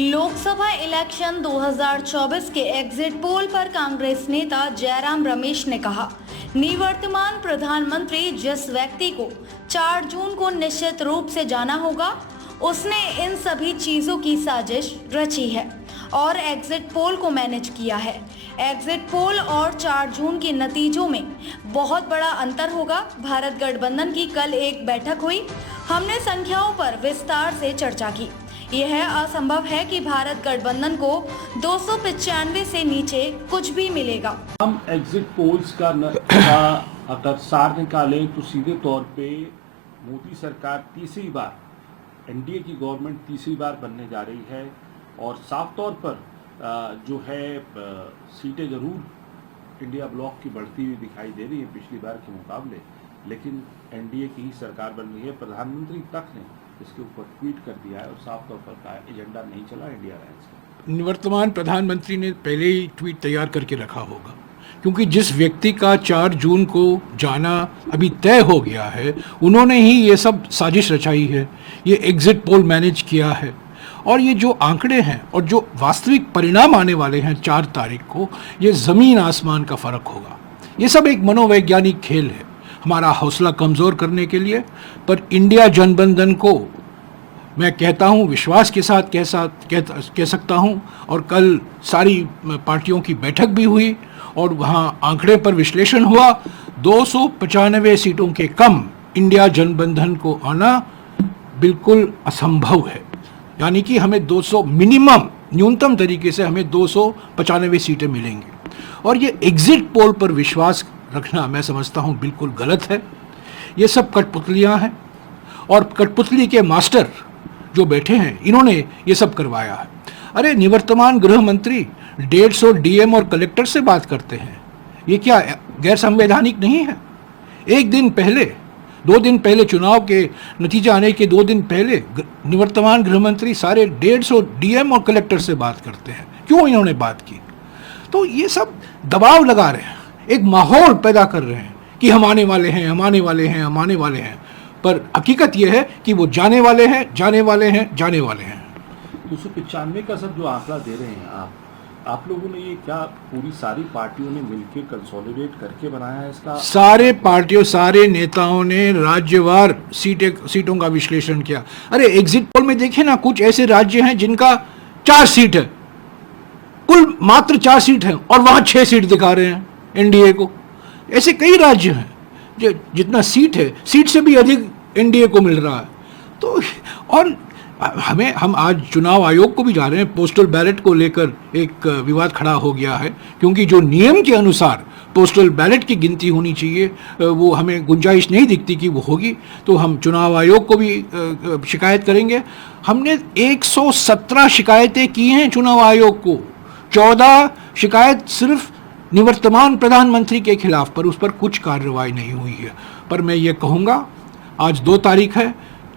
Lok Sabha election 2024 के exit poll पर कांग्रेस नेता जयराम रमेश ने कहा, निवर्तमान प्रधानमंत्री जिस व्यक्ति को 4 जून को निश्चित रूप से जाना होगा, उसने इन सभी चीजों की साजिश रची है और एग्जिट पोल को मैनेज किया है। एग्जिट पोल और 4 जून के नतीजों में बहुत बड़ा अंतर होगा। भारत गठबंधन की कल एक बैठक हुई, हमने संख्याओं पर विस्तार से चर्चा की। यह असंभव है कि भारत गठबंधन को 295 से नीचे कुछ भी मिलेगा। हम एग्जिट पोल्स का अगर सार निकालें तो सीधे तौर पे मोदी सरकार तीसरी बार एनडीए की गवर्नमेंट तीसरी बार बनने जा रही है और साफ तौर पर जो है सीटें जरूर इंडिया ब्लॉक की बढ़ती हुई दिखाई दे रही है पिछली बार के मुकाबले, लेकिन एनडीए की ही सरकार बन रही है। प्रधानमंत्री तक ने इसके ऊपर ट्वीट कर दिया है और साफ तौर पर कहा एजेंडा नहीं चला इंडिया अलायंस। निवर्तमान प्रधानमंत्री ने पहले ही ट्वीट तैयार करके रखा होगा, क्योंकि जिस व्यक्ति का 4 जून को जाना अभी तय हो गया है, उन्होंने ही ये सब साजिश रचाई है, ये एग्जिट पोल मैनेज किया है। और ये जो आंकड़े हैं और जो वास्तविक परिणाम आने वाले हैं 4 तारीख को, ये ज़मीन आसमान का फ़र्क होगा। ये सब एक मनोवैज्ञानिक खेल है हमारा हौसला कमज़ोर करने के लिए। पर इंडिया जनबंधन को मैं कहता हूँ, विश्वास के साथ कह सकता हूँ, और कल सारी पार्टियों की बैठक भी हुई और वहाँ आंकड़े पर विश्लेषण हुआ, 295 सीटों के कम इंडिया जनबंधन को आना बिल्कुल असंभव है। यानी कि हमें 200 मिनिमम, न्यूनतम तरीके से हमें 295 सीटें मिलेंगी। और ये एग्जिट पोल पर विश्वास रखना मैं समझता हूँ बिल्कुल गलत है। ये सब कठपुतलियाँ हैं और कठपुतली के मास्टर जो बैठे हैं, इन्होंने ये सब करवाया है। अरे निवर्तमान गृह मंत्री 150 डीएम और कलेक्टर से बात करते हैं, ये क्या गैर संवैधानिक नहीं है? एक दिन पहले, 2 दिन पहले, चुनाव के नतीजा आने के 2 दिन पहले निवर्तमान गृह मंत्री सारे 150 डीएम और कलेक्टर से बात करते हैं। क्यों इन्होंने बात की? तो ये सब दबाव लगा रहे हैं, एक माहौल पैदा कर रहे हैं कि हम आने वाले हैं, हम आने वाले हैं, हम आने वाले हैं। पर हकीकत यह है कि वो जाने वाले हैं, जाने वाले हैं, जाने वाले हैं। 295 का सब जो आंकड़ा दे रहे हैं आप लोगों ने ये क्या पूरी सारी पार्टियों ने मिलकर कंसोलिडेट करके बनाया है इसका? सारे पार्टियों, सारे नेताओं ने राज्यवार सीटों का विश्लेषण किया। अरे एग्जिट पोल में देखिए ना, कुछ ऐसे राज्य हैं जिनका 4 सीट है, कुल मात्र 4 सीट है, और वहां 6 सीट दिखा रहे हैं एनडीए को। ऐसे कई राज्य हैं जो जितना सीट है, सीट से भी अधिक एनडीए को मिल रहा है। तो और हम आज चुनाव आयोग को भी जा रहे हैं, पोस्टल बैलेट को लेकर एक विवाद खड़ा हो गया है, क्योंकि जो नियम के अनुसार पोस्टल बैलेट की गिनती होनी चाहिए, वो हमें गुंजाइश नहीं दिखती कि वो होगी। तो हम चुनाव आयोग को भी शिकायत करेंगे। हमने 117 शिकायतें की हैं चुनाव आयोग को, 14 शिकायत सिर्फ निवर्तमान प्रधानमंत्री के खिलाफ, पर उस पर कुछ कार्रवाई नहीं हुई है। पर मैं ये कहूँगा, आज 2 तारीख है,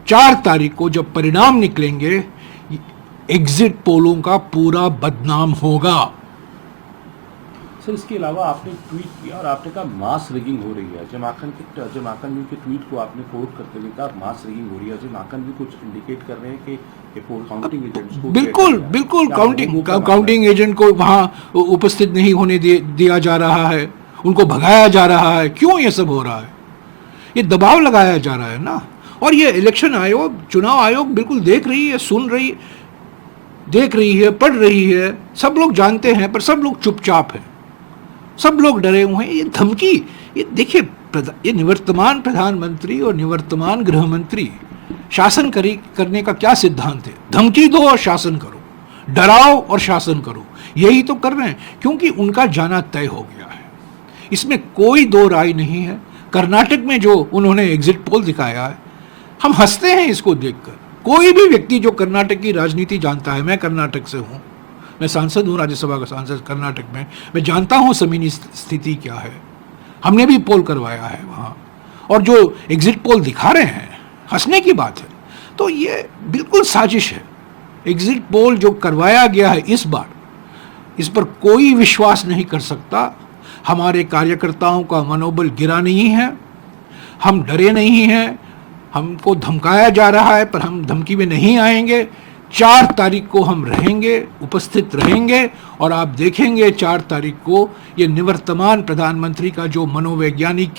4 तारीख को जब परिणाम निकलेंगे, एग्जिट पोलों का पूरा बदनाम होगा। सर, इसके अलावा आपने ट्वीट किया और आपने कहा मास रिगिंग हो रही है। अजय माकन जी के ट्वीट को आपने कोट करते हुए कहा मास रिगिंग हो रही है। अजय माकन भी कुछ इंडिकेट कर रहे हैं कि काउंटिंग एजेंट्स को बिल्कुल काउंटिंग एजेंट को वहाँ उपस्थित नहीं होने दिया जा रहा है, उनको भगाया जा रहा है। क्यों ये सब हो रहा है? ये दबाव लगाया जा रहा है ना। और ये इलेक्शन आयोग, चुनाव आयोग बिल्कुल देख रही है, सुन रही, देख रही है, पढ़ रही है। सब लोग जानते हैं, पर सब लोग चुपचाप हैं, सब लोग डरे हुए हैं। ये धमकी, ये देखिए, ये निवर्तमान प्रधानमंत्री और निवर्तमान गृह मंत्री शासन करने का क्या सिद्धांत है? धमकी दो और शासन करो, डराओ और शासन करो। यही तो कर रहे हैं, क्योंकि उनका जाना तय हो गया है, इसमें कोई 2 राय नहीं है। कर्नाटक में जो उन्होंने एग्जिट पोल दिखाया है, हम हंसते हैं इसको देखकर। कोई भी व्यक्ति जो कर्नाटक की राजनीति जानता है, मैं कर्नाटक से हूँ, मैं सांसद हूँ, राज्यसभा का सांसद कर्नाटक में, मैं जानता हूँ ज़मीनी स्थिति क्या है। हमने भी पोल करवाया है वहाँ, और जो एग्जिट पोल दिखा रहे हैं, हंसने की बात है। तो ये बिल्कुल साजिश है। एग्जिट पोल जो करवाया गया है इस बार, इस पर कोई विश्वास नहीं कर सकता। हमारे कार्यकर्ताओं का मनोबल गिरा नहीं है, हम डरे नहीं हैं, हमको धमकाया जा रहा है पर हम धमकी में नहीं आएंगे। 4 तारीख को हम रहेंगे, उपस्थित रहेंगे और आप देखेंगे 4 तारीख को ये निवर्तमान प्रधानमंत्री का जो मनोवैज्ञानिक